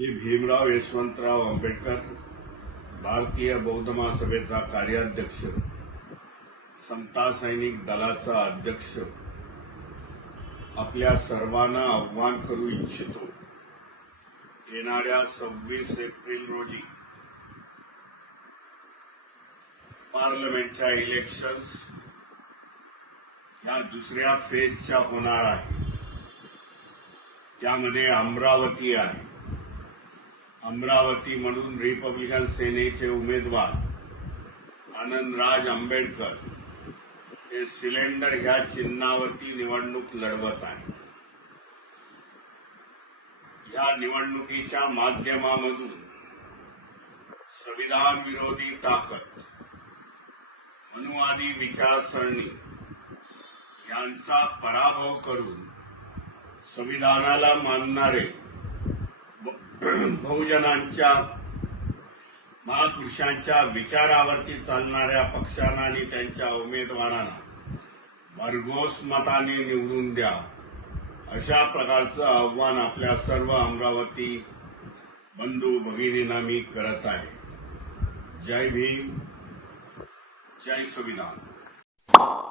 मी भीमराव यशवंतराव आंबेडकर भारतीय बौद्ध महासभेचा कार्याध्यक्ष समता सैनिक दलाचा अध्यक्ष आपल्या सर्वांना आवाहन करू इच्छितो येणाऱ्या सव्वीस एप्रिल रोजी पार्लमेंटच्या इलेक्शन्स या दुसऱ्या फेजच्या होणार आहेत त्यामध्ये अमरावती आहे म्हणून रिपब्लिकन सेनेचे उमेदवार आनंदराज आंबेडकर हे सिलेंडर ह्या चिन्हावरती निवडणूक लढवत आहेत या निवडणुकीच्या माध्यमामधून संविधान विरोधी ताकद मनुवादी विचारसरणी यांचा पराभव करून संविधानाला मानणारे बहुजनांच्या महापुरुषांच्या विचारावरती चालणाऱ्या पक्षांना आणि त्यांच्या उमेदवारांना भरघोस मताने निवडून द्या अशा प्रकारचं आव्हान आपल्या सर्व अमरावती बंधू भगिनींना मी करत आहे जय भीम जय संविधान